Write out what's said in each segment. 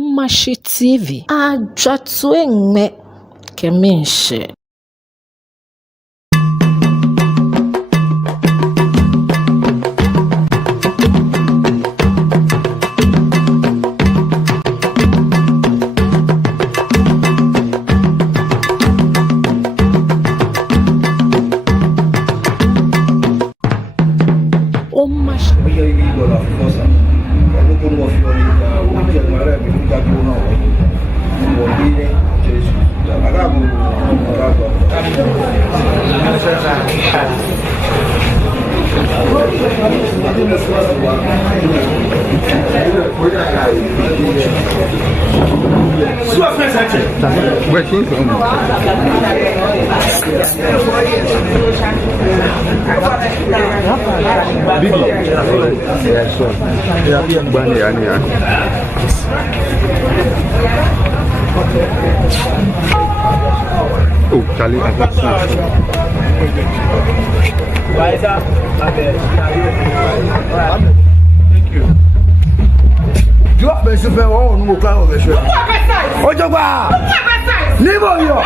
Omashi TV ajatwenge kemishe. Omashi Oh, Charlie, I got thank you. You are best of all, no cloud. Oh, Jabba! Never you!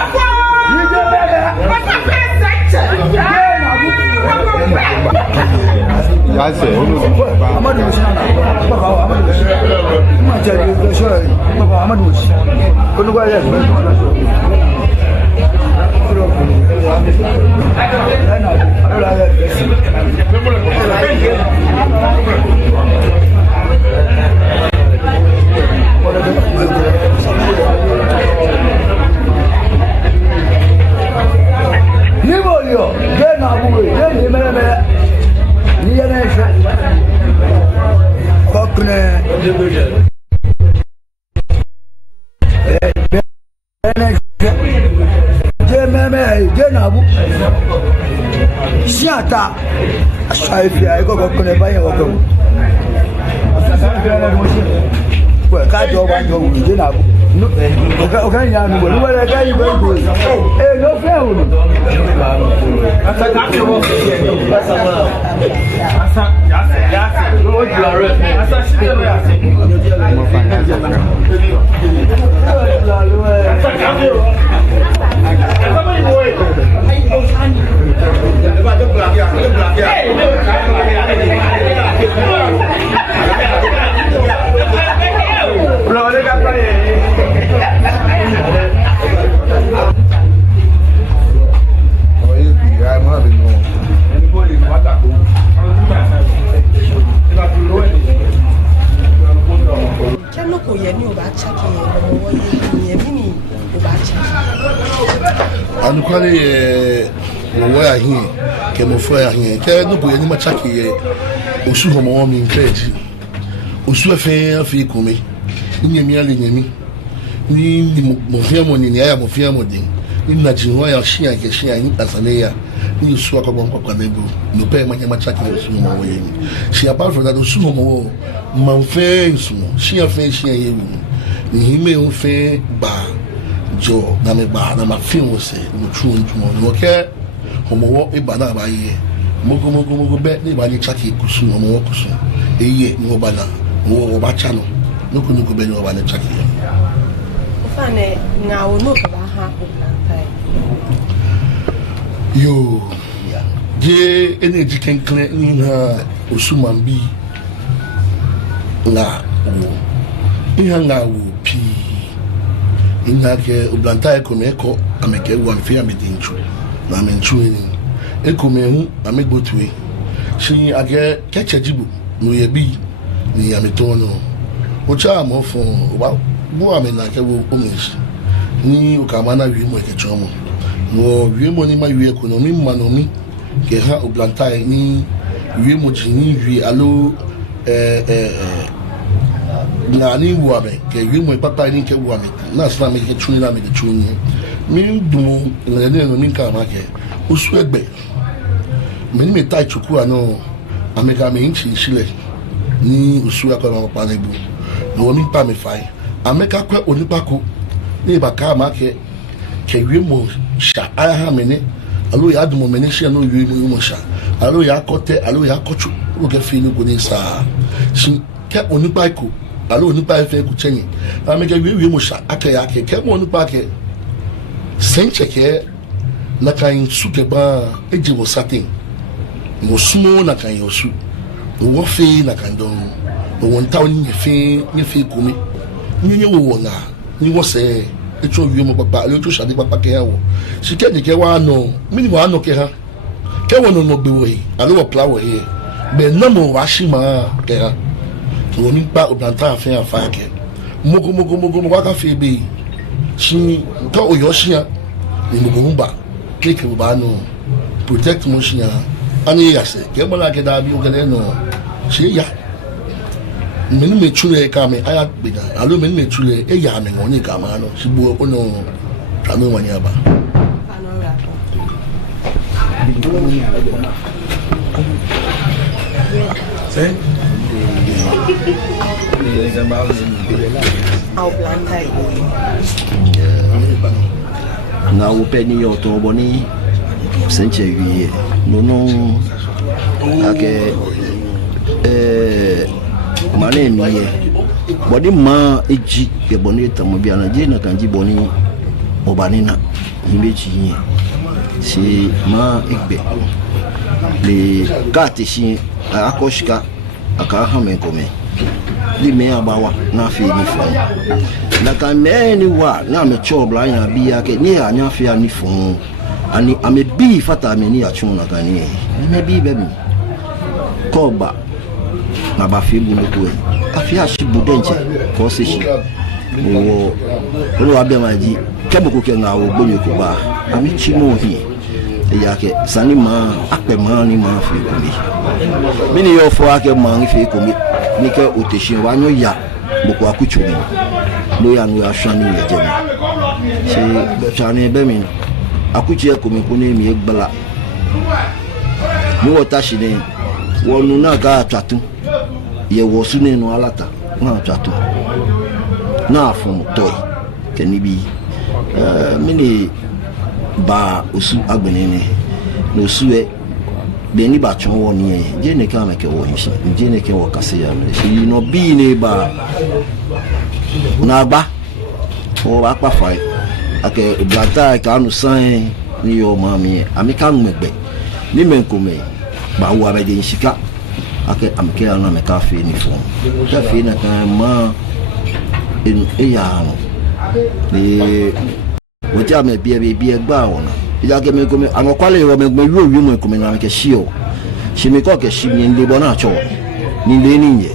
Siata, I go back on a buy or go. Well, can't go back to dinner. Okay, no fair. And quality where here came of fire here. Can no boy any much here. Usu homo in clergy. Usu fair fee come. In your merely name. Ni Mofiamon in the air of Fiamodin. In Najin she I can share as an air. You swap upon Papanego. No pay my machaki sumo way. She apart from that sumo. Manfair sumo. She a face she he may fair bar. Jo na me ba na ma film se no true ntumo no ke homo wo e ba na ba ye mogo be ni ba ni chaki kusu no mo kusu eye ni wo ba na wo ba cha no no ku be ni wo ba ni chaki fa ne nga wo no ba ha ko plantai yo je energy can clear in ha osumambi na wo ihanga wo pi inake oblanta ekomeko ameke wan fe amedinchu na menchu ni ekomenu amegbotwe shi age kechejibu no ye bi ni ametono ocha amofo wa bu amena ke wo omeshi ni okamana wi mo ekechomo no wi mo ni ma wi ekonomi manomi ke ha oblanta ni wi mo jini wi alo na ni wuame ke wi papa ni ke wuame na sna me ke chuni na me ke chuni mi dumu na ne no mi ka ma ke usu egbe me ni me tai chuku ano ameka me nchi shile ni usu akwa ma pa na bu no mi pa me fai ameka kwa onipa ko ni ba ka ma ke wi mo sha aha me ni alo ya dumu me ni sha no wi mo sha alo ya kote alo ya kochu o ke fi ni ko ni sa shi ke onipa ko alo nipa efe ku chenye ameke wiwi mo sha ake ke mo nipa ke senche ke na kan suke ba eji wo satin wo sumo na kan yosu wo fe na kan don wo ntaw ni fe kumi nyenye wo na ni wo se echo wi mo papa alo to shade papa ke yawo sike ni ke wa no mini wa no ke ha ke wo no gbe wo yi alo wo pla wo yi be na mo wa shi ma ke ha wo ni pa oblanta afa afa ke mogo wa ka fe be shi to oyo shi ya ni mo ba click ba no protect mo shi ya ani ya se ke mo la ke da bi o gele no shi ya meni me chule ka me aya gbeda alo meni me chule e ya me woni ka ma no shi bu o no ka me wani aba say na wo peni yo to boni senche wie no ake mane miye body ma eji ke boni tamo bia na je na kanji boni obanina himeji yin si ma egbe le kati shi akoshika aka ha me kome li me abawa na fi ni fon na kan me ni wa na me chobla ya bia ke ni anya fi ani fon ani ame bi fata me ni achun na kan ni me bi bebi koba na ba fi bu no ko afi ashibu denche ko se shi wo abia maji kebo ko ke na wo gbonyo ko ba ami chi mo hi ya ke sani ma ape ma ni ma fi ko mi mini yo fo ake ma ni fi ko mi ni ke oteshin wa nyo ya boko akuchu mi lo ya no ya shani ye je mi se chani be mi akuchi e ko mi ko ni mi egbala ni wo tashi ni wonu na ga atatu ye wo su ni no alata na atatu na afun toy keni bi mini ba osu agbenene no suwe be ni ba chon woni e je ne ka make wo yin je ne ke wo kase ya ni no bi ne ba na gba o ba pa fa ake blata ka nu san ni yo mami amika ngmegbe ni menkome ba wa be de shika ake amke ana me ka fe ni fon ka fe na ka ma in ya no ni woti ame bia gba wona ija ke me kome anokwale yo me gbe wi mo kome na ke shio shimi ko ke shimi nle bona cho ni le ni ye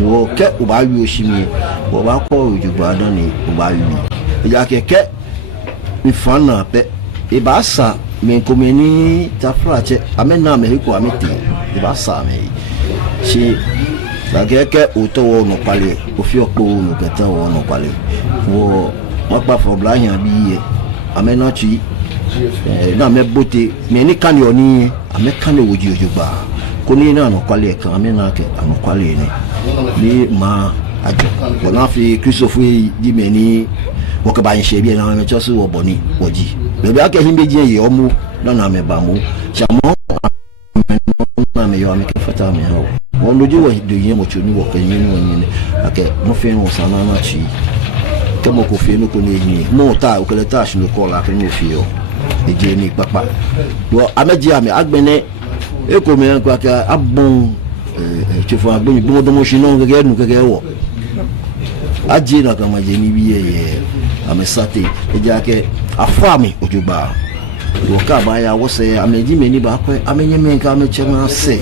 wo ke o ba wi o shimi wo ba ko oju gba dan ni o ba wi ija ke mi fana pe e ba sa me kome ni tafrache amena me ko amete e ba sa me shi la ke o to wo no pale o fi opo no keta wo no pale wo ma pa fo bla yan bi ye amena chi na me bote me ni kan yo ni ame kan woji ojugba ko ni na no kwale kan amena ke anu kwale ni ma ajo ko na fi Christopher di me ni wo ka ba yin se bi na me cho su wo boni woji be bi ake himbe je ye omu na me ba mu chamo na me yo ame ke fata me ho wo loju wo do yin mo chu ni wo kan yin ni ake mo fe wo sana na chi kemo ko fi no ko ni yin mo ta o kele ta shi no ko la ke mo fi yo eje ni papa wo ameji ame agbene e ko me ko aka abon chefo agbeni bo do mo shi no gege nu gege wo aji na ka ma je ni bi ye ame sate eje ake afami ojugba wo ka ba ya wo se ameji me ni ba ko amenye me ka me chema se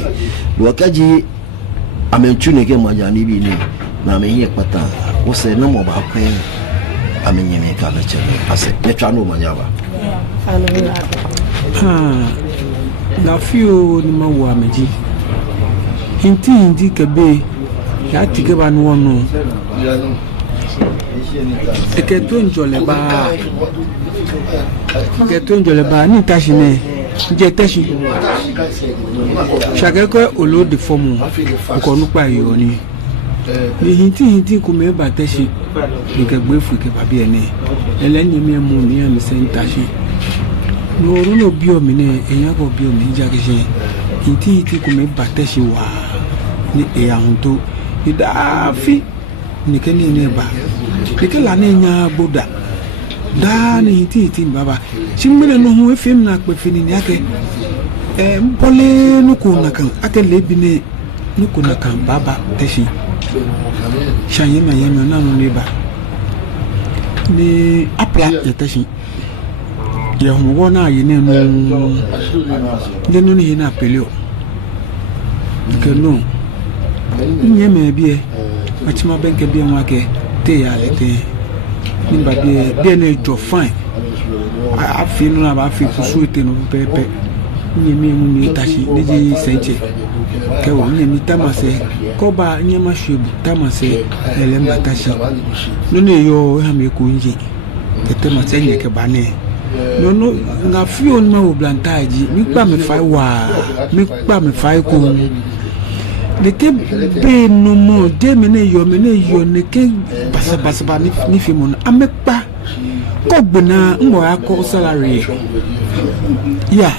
wo ka ji ame tune ke ma ja ni bi ni na me ye pata wo se na mo ba ko amenye me ka me chema ase me twa no ma nya ba na fio ni ma wa meji hinti kebe ya tike ba no no eketo njole ba ni tashi ne je tashi chaque ko olo de fomu ko nu pa yo ni hinti ko me ba tashi ni ke gbe fu ke ba bi ene eleni mi mu ni am se tashi no runo bio mi ne eyan ko bio mi ja ke se hinti ko me ba tashi wa ni e ahun to idafi nike ni neba nike la ne nya boda da ni ti baba chimmele no hu efim na akpefini ni ake mpole nuku na kan ake lebine nuku na kan baba teshi shanye ma yema na no neba ni apla ya teshi ya hu na yi ne no de no ni na pelio ke no nye me bie achima benke bie nwake te ya lete ni ba bie na jo fine afi no na ba fi kusu ete no pepe nye me mu ni tashi deji senche ke wo nye mi tamase ko ba nye ma shebu tamase elemba tashi no ne yo ha me ko nji tete ma se nye ke ba ne no nga fi on ma oblantaji mi pa me fa wa mi pa me fa ko de ke be no mo de me ne yo ne ke basa ni fi mo amepa ko gbena ngo akọ salary ya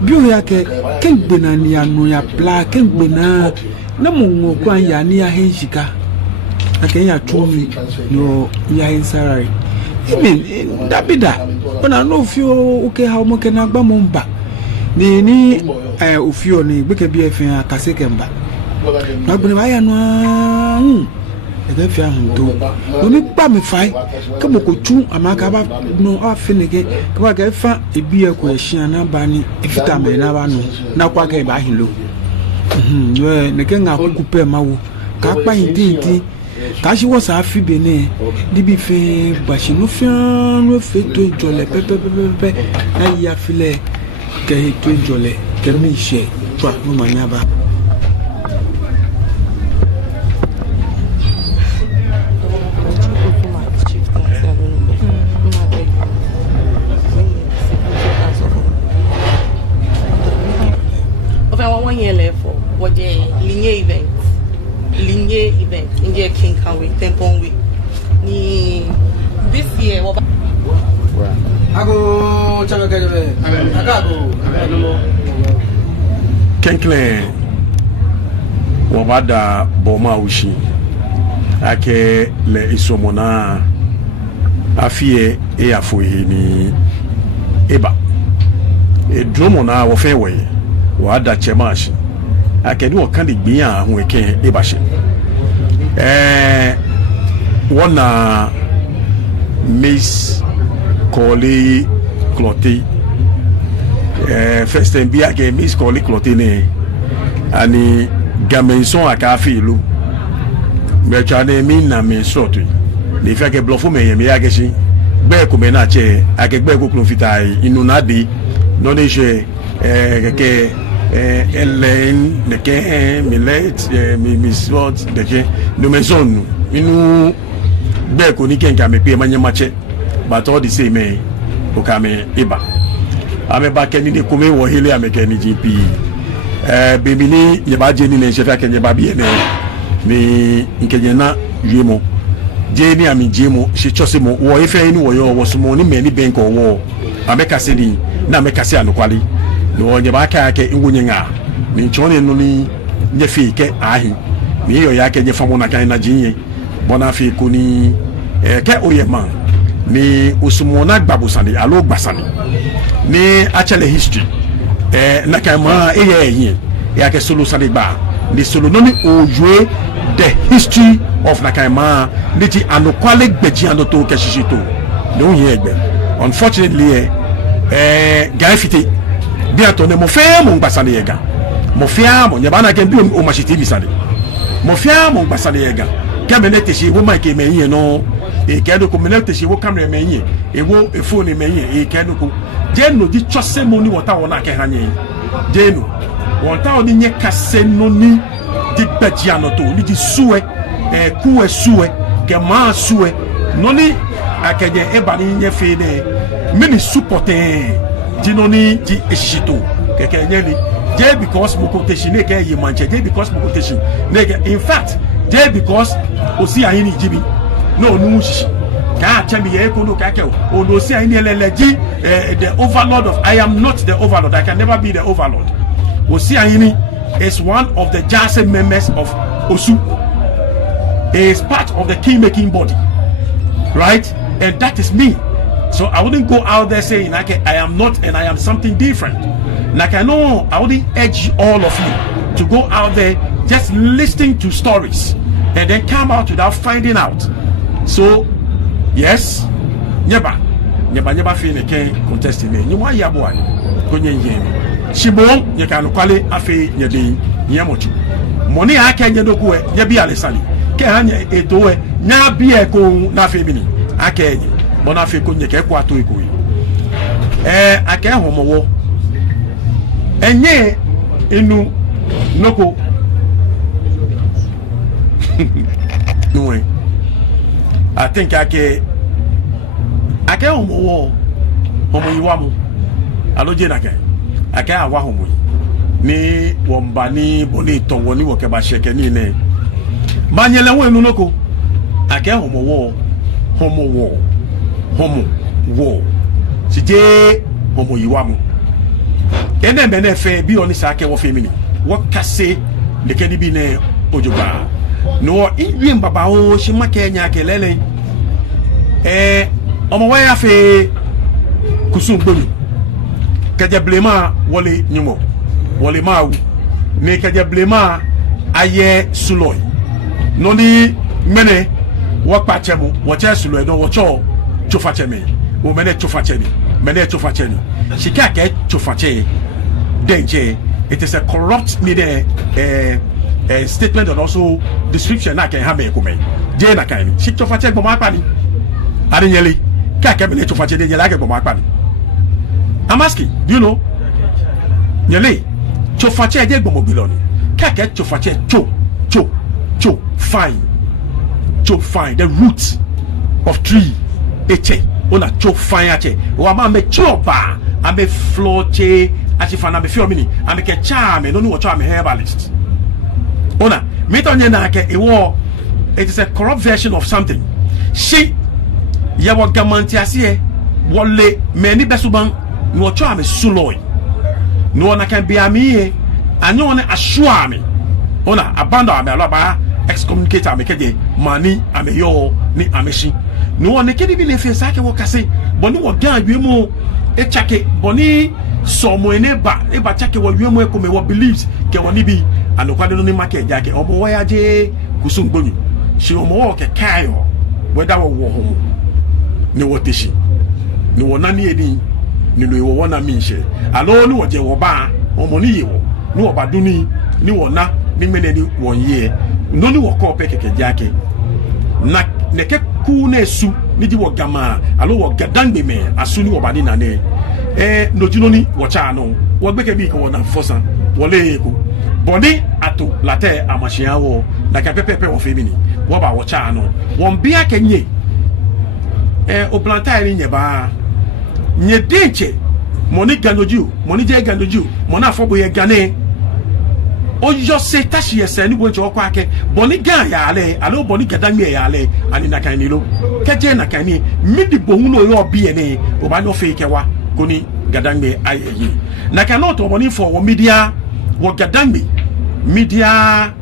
bi o ya ke gbena ni anu ya pla ke gbena na mo ngo kwa ya ni ya henshika ake ya tumi no ya hen salary even dabida ona no fi o ke ha mo ke na gba mo mba ni ofio ni gbeke bi efin akase kemba na gbene ba ya no e fi ahun to no mi pa mi fai ke mo ko tu amaka ba no afinike ke ba ke fa ebi e ko ehia na ba ni efita me na ba no na kwa ke ba hin lo yo ne ke nga ku pe ma wo ka pa yin ka shi wo sa fi bene di bi fe ba shi no fe to jole pe na ya file ke to jole ke mi she twa no manya ba India King Kanwe, Temponwe. Ni this year, Ago Chavakade, Agago, Kenkle Wabada Boma Ushi Ake le isomona Afie e afuhi ni Eba E dromona wafewe Wada chemashi Ake ni wakandi biya huweke Eba shi wana Miss Koli Cloté first time bia ke Miss Koli Cloté ne ani gamenson akafi lu me chane mi na me sotu le fa ke blofo me yemi ageshi gbe ko me na che ake gbe ko klofita inu na de no ne je ke Ellen de ke Millet Miss what de ke no maison inu be ko ni kenka me pe manya mache but all the same o ka me iba ame ba keni de kome wo hele ame keni GP baby ni ye ba je ni ne shefa kenye ba bi ene ni nkenye na yemo je ni ami jemo she chose mo wo efe ni wo yo wo sumo ni me ni benko wo ame ka se ni na me ka se anokwali no nye ba ka ke nwunye nga ni chone no ni nye fi ke ahi ni yo ya ke nye famo na kan na jinye bona fi ko ni ke oyema ni usumona gbabusani alo gbasani ni achele history na kan ma yin ya ke solo sani gba ni solo no ni ojo the history of na kan ma ni ti anokwale gbeji anoto ke shishito no yin egbe unfortunately guy fiti bi atone mo fe mo gbasani yega mo fe mo nyaba na ke bi o machiti bisani mo fe mo gbasani yega kamene teshi wo make me yin no e kedo ko mene teshi wo camera me yin e wo e phone me yin e kedo ko jeno di chose mo ni wota wona ke hanye jeno wota oni nye kase no ni di gbaji anoto ni di suwe ku suwe ke ma suwe no ni akeje e ba ni nye fe de mini supporter jino ni di eshito keke nyeli je because mo ko teshi ne ke yi manche je because mo ko teshi ne ke in fact je because osi ayin ni jibi no nu shishi ka chemi ye ko no ka ke o no si ayin eleleji the overlord of I am not the overlord, I can never be the overlord. Osi ayin is one of the Jase members of Osu is part of the key-making body, right? And that is me. So I wouldn't go out there saying, okay, I am not and I am something different. Like I know, I wouldn't urge all of you to go out there just listening to stories and then come out without finding out. So, yes, never feel the can contest me. You want your boy, go yen. Shibon, you can call it a fee, ye yamochu. Money I can you go, ye be alessani. Can ye do it, na be a go, na femini. I can, Bonafe couldn't get quite to equal. I can't homo. And ye, inu, noko. No way. I think I can homo iwamu. I don't get again. I can't have homo. Ni wombani bonito woni wokeba sheke ni ne. Manyele we nunoko. I can't homo wo. Sije homo iwamu. Ene mene fe bi oni sa ke wo fe mini. Wo kase de kedi bi ne ojoba. No iwi mbaba o shima Kenya kelele. Omo wa ya fe kusumbulu. Kaja blema wole nyumo. Wole mawu. Ne kaja blema aye suloy. Noni mene wakpa chemu, wache suloy no wacho chofa cheme. O mene chofa cheni. Mene chofa cheni. Shika ke chofa che. Denje. It is a corrupt needed statement and also description na can have me come. Je na kan. Shik chofa che bo mapani. Ari nyeli. Ka ke mene chofa che de nyela ke bo mapani. I'm asking, do you know? Nyele. Chofa che je bo mobiloni. Ka ke chofa che fine. Fine. The root of tree. Eche. Ona cho fine ache. Wa ma me chopa. Ame floche. Achifana be feel mini. Ame ke charme. No what I'm a herbalist. Ona. Meto nye na ke ewo. It is a corrupt version of something. She. Ya wa gamanti asiye. Wale meni besuban. No ame suloy. No na can be amiye. Anyo ne ashua me. Ona abando ame alaba. Excommunicate amekede mani ameyo ni ameshi no ne kedi bi le fe sake wo kase boni wo gan adwemu e chake boni somo ene ba chake wo adwemu e ko me wo believes ke woni bi anokwade no ni market jake omo wo ya je kusungbonyu shi omo wo ke kayo weda wo ho ni wo teshi ni wo nani edi ni no wo wona minhye alo ni wo je wo ba omo ni yewo ni wo baduni ni wo na ni menedi won ye noni wo ko pe keke jake na neke ku na esu ni di wo gama alo wo gadangbe me asu ni wo badi na ne no jinoni wo cha no wo gbeke bi ko wona fosa wo le ko boni ato late amashia wo na ka pepepe wo femini wo ba wo cha no won bia kenye o plantain ni nyeba nye denche moni ganoju moni je ganoju mona afobo ye gane o yo se tashi yese ni bo ncho kwa ake boni gan ya ale alo boni gadami ya ale ani na kan ni lo keje na kan ni midi bohu no yo bi ene o ba no fe kewa koni gadami ayi na kan no to boni for wo media wo gadami media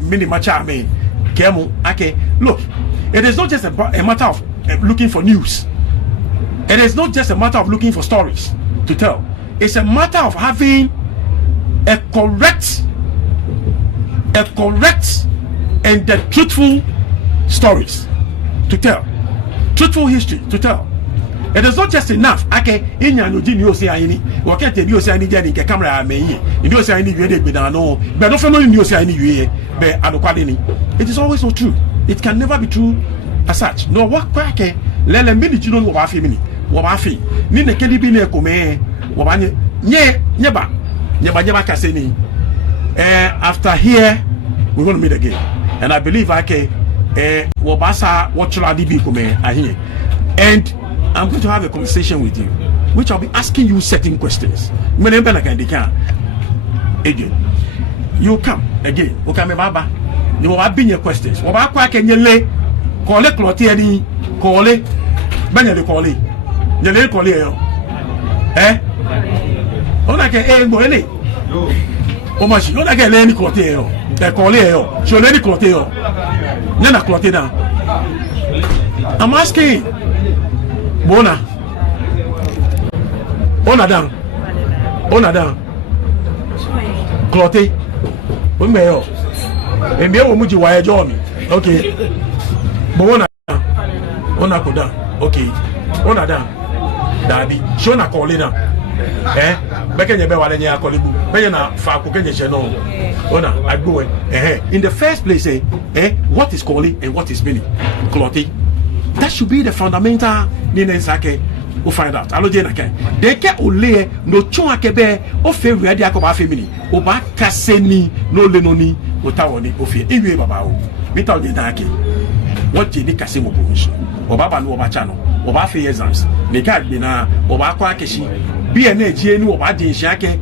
mini macha me kemu ake look it is not just a matter of looking for news. It is not just a matter of looking for stories to tell. It's a matter of having a correct and the truthful stories to tell, truthful history to tell. It is not just enough. Okay, in your new say I need. What can't you say I need any camera? May you say I need you? But no, but no family you say I need you. But I don't. It is always not true. It can never be true as such. No, what quack? Let them be. You don't know what I feel. What I feel. Ni ne kedi bi ne kome. What I nyeba. Kaseni. After here, we're going to meet again, and I believe wabasa watchula dibi kome ahiye, and I'm going to have a conversation with you, which I'll be asking you certain questions. Again, you come again. Okay, baba. You will have been your questions. Wabakwa kenyele kole kloti eni kole banyele kole nyele kole yo. Ona ke mo ele o ma shi ona ke le ni ko te yo cloté yo. Je l'ai dit cloté yo. N'y a cloté dans. I'm asking. Bona. On a dans. Cloté. Oui mais yo. Et bien on me dit ouais Jomi. OK. Bon on a koda. OK. On a dans. Dabi. Je on a collé dans. Bekenya be wale nya akolibu. Benya na fa ko kenye che no. Ona agbo in the first place what is calling and what is meaning? Clothing. That should be the fundamental meaning sake. We find out. Alo je na kai. De ke ole no chon akebe o fe wi ade akoba femini. O ba kaseni no le no ni o ta woni o fe. Ewe baba o. Mi ta o de na ke. What je ni kase mo bonso. O baba no o ba cha no. O ba fe exams. Me ka gbe na o ba kwa keshi. Bi ene je ni o ba je nshake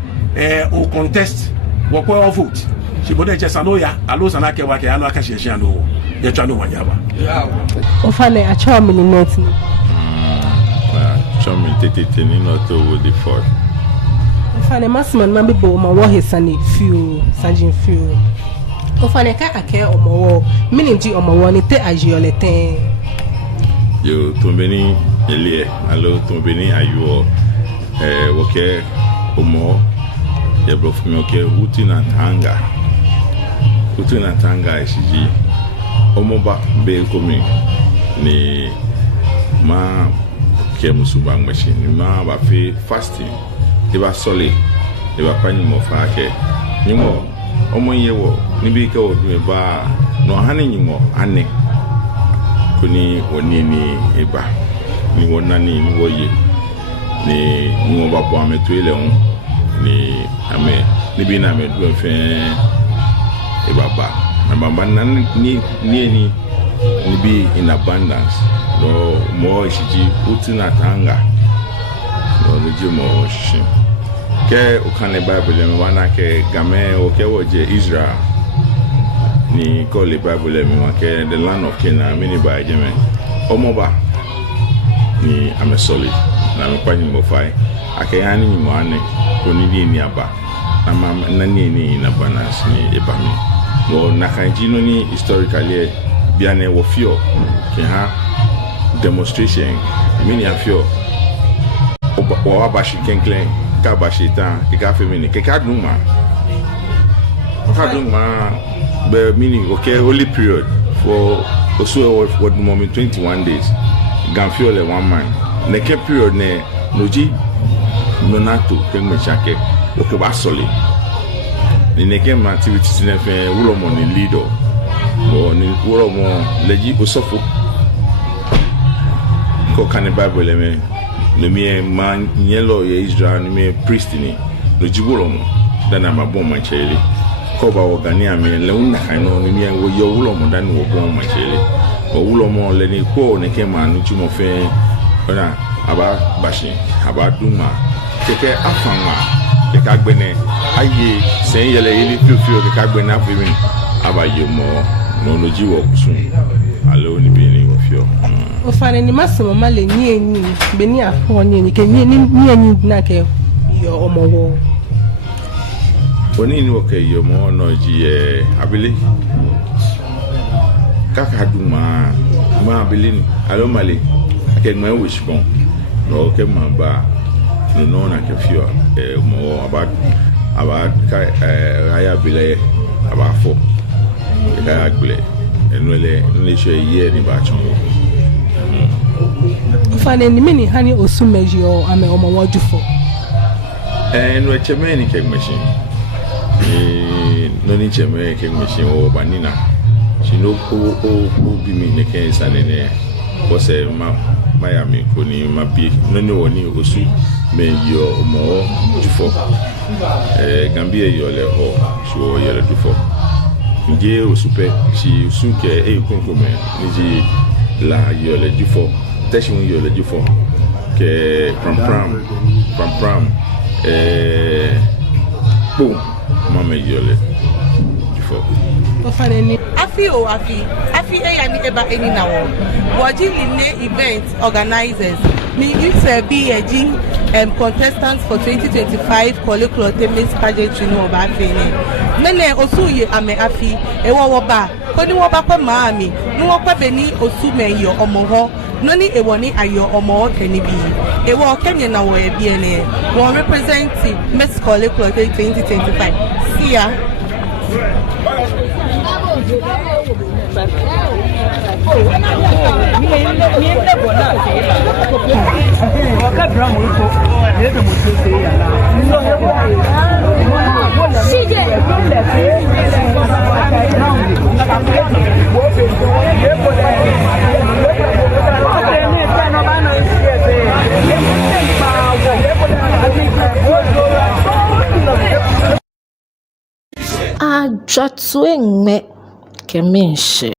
o contest wo ko vote. She bode je sanoya alo sanake wa ke alo akashi eshi anu. Ye twa no wanyaba. Ofane acha mi ni note ni. Chome tete ni note wo the fourth. Ofane masman ma bibo ma wo hesani few sanjin few. Ofane ka ake omowo mini ji omowo ni te ajiole ten. Yo tombeni elie alo tombeni ayo woke omo ye brofumi oke utina tanga esiji omoba be komi ni ma ke musuba ngmeshi ni ma ba fe fasting e ba sole e ba pani mo fa ke nyimo omo yewo ni bi ke odu e ba no hane nyimo ane kuni woni ni eba ni wonani ni woye ni mo ba bo ameto ile on ni ame ni bi na me do fe e baba na baba ni be in abundance no more shiji utina tanga no leje mo shi ke ukane bible me wana ke game o ke woje Israel ni ko le bible me wa ke the land of Canaan mini ba jeme omoba ni ame solid na me kwani mo fai akayani ni mo ane ko ni aba na ni in abundance ni ebami no nakanji no ni historically biane wo fio ke ha demonstration mini afio o abashi kenklen ka bashi ta ke ka femini ke ka duma be mini okay only period for also what moment 21 days gamfio le one man ne ke period ne noji nonato ke mechake o ke ba soli ni ne ke activities ne fe wulo mo ni leader o ni wulo mo leji osofo ko kan bible me no mi man yelo ye Israel ni me priest ni loji wulo mo dana mabon manchele ko ba ogania me le unna kano ni mi wo yo wulo mo dan wo bon manchele o wulo mo le ni ko ne ke manu chi mo fe ona aba bashi aba duma keke afama ke ka gbene aye sen yele yele fiofio ke ka gbene afimi aba yo mo no no ji wo kusun alo ni bi ni wo fio o fane ni masimo male ni eni be ni afon ni ke ni eni na ke yo omowo oni ni wo ke yo mo no ji abile kaka duma ma abile ni alo male ke ma wishbon no ke ma ba no na ke fio mo aba ka aya bile aba fo ka agbele enwele nle ye ni ba chon fane ni mini hani osumeji o ame omo wojufo enwe chemeni ke machine no ni chemeni ke machine o banina chino o bi mi ne ke sanene ko se Miami ko ni mabi no ni woni osu me yo omo jufo Gambia yo le ho so yele jufo nje osupe si usuke konkome nji la yo le jufo teshun yo le jufo ke pram boom mama yo le jufo ofane ni afi ya ni eba eni na wo ji ni event organizers mi if be contestants for 2025 Kole Clothing Miss Pageantry no ba fini mene osu ye ame afi ewo wo ba ko ni wo ba ko maami ni wo pa be ni osu meyo omo ho no ni ewo ni ayo omo kani bi ewo kenye na wo e bi ene wo represent Miss College 2025 sia Ajatue ngme kemenche.